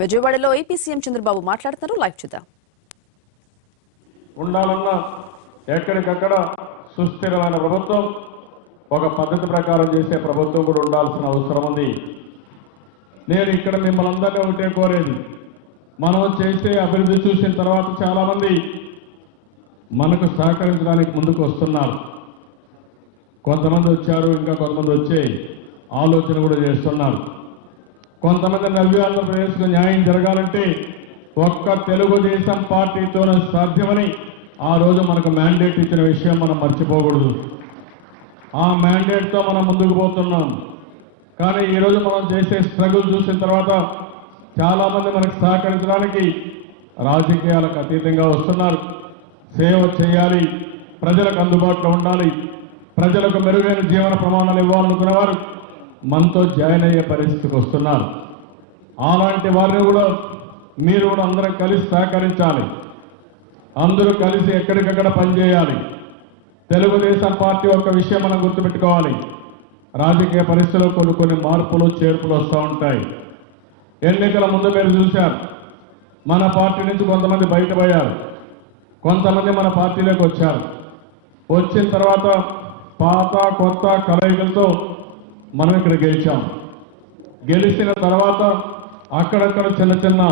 విజయవాడలో AP CM Chandrababu మాట్లాడుతున్నారు. Live చూద్దాం. ఉండాలన్నా ఎక్కడికక్కడ సుస్థిరమైన ప్రభుత్వం, ఒక పద్ధతి ప్రకారం చేసే ప్రభుత్వం కూడా ఉండాల్సిన అవసరం ఉంది. నేను ఇక్కడ మిమ్మల్ని అందరినీ ఒకటే కోరేది, మనం చేసే అభివృద్ధి చూసిన తర్వాత చాలామంది మనకు సహకరించడానికి ముందుకు వస్తున్నారు. కొంతమంది వచ్చారు, ఇంకా కొంతమంది వచ్చే ఆలోచన కూడా చేస్తున్నారు. కొంతమంది నవ్య ఆంధ్రప్రదేశ్కు న్యాయం జరగాలంటే ఒక్క తెలుగుదేశం పార్టీతోనే సాధ్యమని ఆ రోజు మనకు మ్యాండేట్ ఇచ్చిన విషయం మనం మర్చిపోకూడదు. ఆ మ్యాండేట్తో మనం ముందుకు పోతున్నాం. కానీ ఈరోజు మనం చేసే స్ట్రగుల్ చూసిన తర్వాత చాలామంది మనకు సహకరించడానికి రాజకీయాలకు అతీతంగా వస్తున్నారు. సేవ చేయాలి, ప్రజలకు అందుబాటులో ఉండాలి, ప్రజలకు మెరుగైన జీవన ప్రమాణాలు ఇవ్వాలనుకునే వారు మనతో జాయిన్ అయ్యే పరిస్థితికి వస్తున్నారు. అలాంటి వారిని కూడా మీరు కూడా అందరం కలిసి సహకరించాలి. అందరూ కలిసి ఎక్కడికక్కడ పనిచేయాలి. తెలుగుదేశం పార్టీ ఒక విషయం మనం గుర్తుపెట్టుకోవాలి, రాజకీయ పరిస్థితుల్లో కొన్ని మార్పులు చేర్పులు వస్తూ ఉంటాయి. ఎన్నికల ముందు మీరు చూశారు, మన పార్టీ నుంచి కొంతమంది బయటపోయారు, కొంతమంది మన పార్టీలోకి వచ్చారు. వచ్చిన తర్వాత పాత కొత్త కలయికలతో మనం ఇక్కడ గెలిచాం. గెలిచిన తర్వాత అక్కడక్కడ చిన్న చిన్న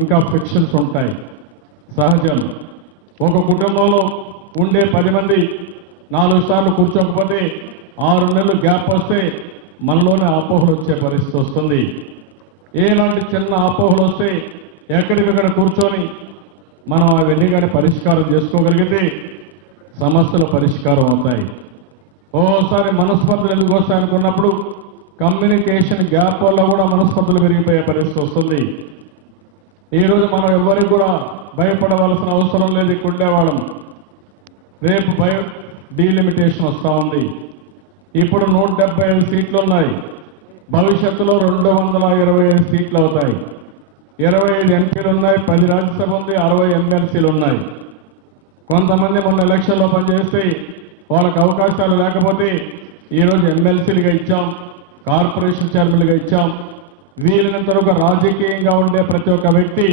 ఇంకా ఫ్రిక్షన్స్ ఉంటాయి, సహజం. ఒక కుటుంబంలో ఉండే 10 మంది 4 సార్లు కూర్చోకపోతే 6 నెలలు గ్యాప్ వస్తే మనలోనే అపోహలు వచ్చే పరిస్థితి వస్తుంది. ఏలాంటి చిన్న అపోహలు వస్తే ఎక్కడికక్కడ కూర్చొని మనం అవన్నీ కానీ పరిష్కారం చేసుకోగలిగితే సమస్యలు పరిష్కారం అవుతాయి. ఓసారి మనస్పర్ధలు ఎందుకు వస్తాయనుకున్నప్పుడు కమ్యూనికేషన్ గ్యాప్ వల్ల కూడా మనస్పర్ధలు పెరిగిపోయే పరిస్థితి వస్తుంది. ఈరోజు మనం ఎవరికి కూడా భయపడవలసిన అవసరం లేదు. ఇక్కడ ఉండేవాళ్ళం, రేపు డీలిమిటేషన్ వస్తూ ఉంది. ఇప్పుడు 175 సీట్లు ఉన్నాయి, భవిష్యత్తులో 225 సీట్లు అవుతాయి. 25 ఎంపీలు ఉన్నాయి, 10 రాజ్యసభ ఉంది, 60 ఎమ్మెల్సీలు ఉన్నాయి. కొంతమంది మొన్న ఎలక్షన్లో పనిచేస్తే వాళ్ళకు అవకాశాలు లేకపోతే ఈరోజు ఎమ్మెల్సీలుగా ఇచ్చాం, కార్పొరేషన్ చైర్మన్లుగా ఇచ్చాం. వీలైనంత వరకు రాజకీయంగా ఉండే ప్రతి ఒక్క వ్యక్తి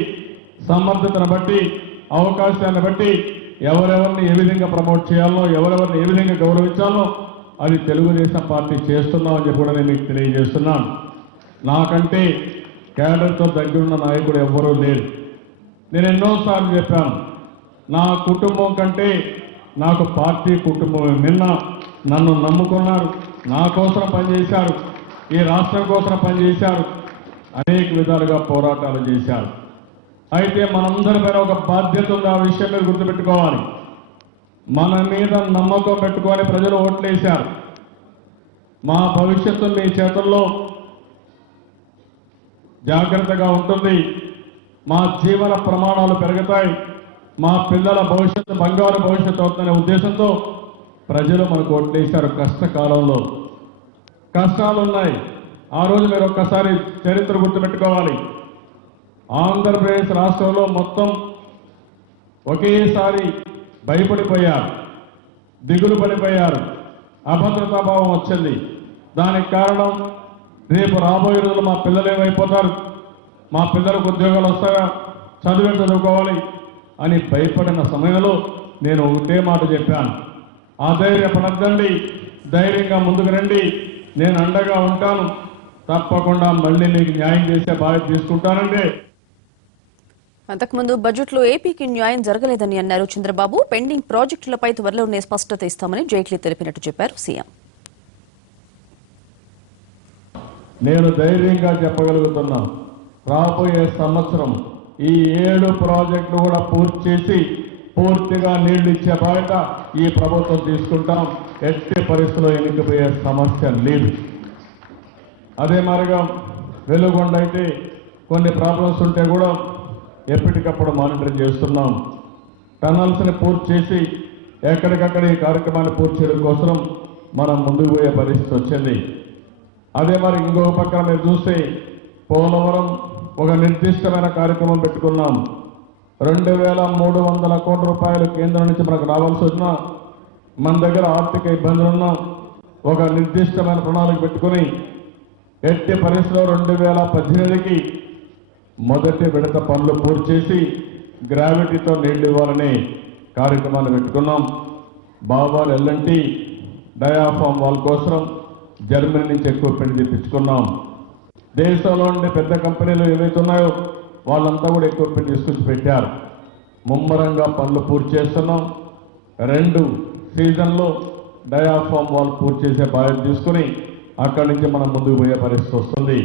సమర్థతను బట్టి, అవకాశాన్ని బట్టి ఎవరెవరిని ఏ విధంగా ప్రమోట్ చేయాలో, ఎవరెవరిని ఏ విధంగా గౌరవించాలో అది తెలుగుదేశం పార్టీ చేస్తున్నామని చెప్పి కూడా నేను మీకు తెలియజేస్తున్నాను. నాకంటే కేడర్తో దగ్గరున్న నాయకుడు ఎవ్వరూ లేరు. నేను ఎన్నోసార్లు చెప్పాను, నా కుటుంబం కంటే నాకు పార్టీ కుటుంబమే నిన్న. నన్ను నమ్ముకున్నారు, నా కోసం పనిచేశారు, ఈ రాష్ట్రం కోసం పనిచేశారు, అనేక విధాలుగా పోరాటాలు చేశారు. అయితే మనందరి పైన ఒక బాధ్యత ఉంది, ఆ విషయం మీరు గుర్తుపెట్టుకోవాలి. మన మీద నమ్మకం పెట్టుకొని ప్రజలు ఓట్లేశారు. మా భవిష్యత్తు మీ చేతుల్లో జాగ్రత్తగా ఉంటుంది, మా జీవన ప్రమాణాలు పెరుగుతాయి, మా పిల్లల భవిష్యత్తు బంగారు భవిష్యత్తు అవుతుందనే ఉద్దేశంతో ప్రజలు మనకు ఓట్లేశారు. కష్టకాలంలో కష్టాలు ఉన్నాయి. ఆ రోజు మీరు ఒక్కసారి చరిత్ర గుర్తుపెట్టుకోవాలి. ఆంధ్రప్రదేశ్ రాష్ట్రంలో మొత్తం ఒకేసారి భయపడిపోయారు, దిగులు పడిపోయారు, అభద్రతాభావం వచ్చింది. దానికి కారణం రేపు రాబోయే రోజులు మా పిల్లలు ఏమైపోతారు, మా పిల్లలకు ఉద్యోగాలు వస్తాయా, చదువుకోవాలి అని భయపడిన సమయంలో నేను ఒకటే మాట చెప్పాను, అధైర్యపడద్దండి, ధైర్యంగా ముందుకు రండి, నేను అండగా ఉంటాను, తప్పకుండా మళ్ళీ మీకు న్యాయం చేసే బాధ్యత తీసుకుంటానండి. అంతకుముందు బడ్జెట్లో ఏపీకి న్యాయం జరగలేదని అన్నారు చంద్రబాబు. పెండింగ్ ప్రాజెక్టులపై త్వరలోనే స్పష్టత ఇస్తామని జైట్లీ తెలిపినట్టు చెప్పారు సీఎం. నేను ధైర్యంగా చెప్పగలుగుతున్నా, రాబోయే సంవత్సరం ఈ 7 ప్రాజెక్టులు కూడా పూర్తి చేసి పూర్తిగా నీళ్లు ఇచ్చే బాధ్యత ఈ ప్రభుత్వం తీసుకుంటాం. ఎట్టి పరిస్థితుల్లో ఎన్నికపోయే సమస్య లేదు. అదే మాదిరిగా వెలుగొండ అయితే కొన్ని ప్రాబ్లమ్స్ ఉంటే కూడా ఎప్పటికప్పుడు మానిటరింగ్ చేస్తున్నాం. టనల్స్ని పూర్తి చేసి ఎక్కడికక్కడ ఈ కార్యక్రమాన్ని పూర్తి చేయడం కోసం మనం ముందుకు పోయే పరిస్థితి వచ్చింది. అదే మరి ఇంకొక పక్కన మీరు చూస్తే పోలవరం ఒక నిర్దిష్టమైన కార్యక్రమం పెట్టుకున్నాం. 2300 కోట్ల రూపాయలు కేంద్రం నుంచి మనకు రావాల్సి వచ్చినా మన దగ్గర ఆర్థిక ఇబ్బందులున్నా ఒక నిర్దిష్టమైన ప్రణాళిక పెట్టుకుని ఎట్టి పరిస్థితిలో 2018కి మొదటి విడత పనులు పూర్తి చేసి గ్రావిటీతో నీళ్లు ఇవ్వాలనే కార్యక్రమాన్ని పెట్టుకున్నాం. బాబాల్ ఎల్ఎన్టీ డయాఫామ్ వాల్ కోసం జర్మనీ నుంచి ఎక్విప్మెంట్ తెప్పించుకున్నాం. దేశంలో ఉండే పెద్ద కంపెనీలు ఏవైతే ఉన్నాయో వాళ్ళంతా కూడా ఎక్విప్మెంట్ తీసుకొచ్చి పెట్టారు. ముమ్మరంగా పనులు పూర్తి చేస్తున్నాం. 2 సీజన్లో డయాఫామ్ వాల్ పూర్తి చేసే బాధ్యత తీసుకుని అక్కడి నుంచి మనం ముందుకు పోయే పరిస్థితి వస్తుంది.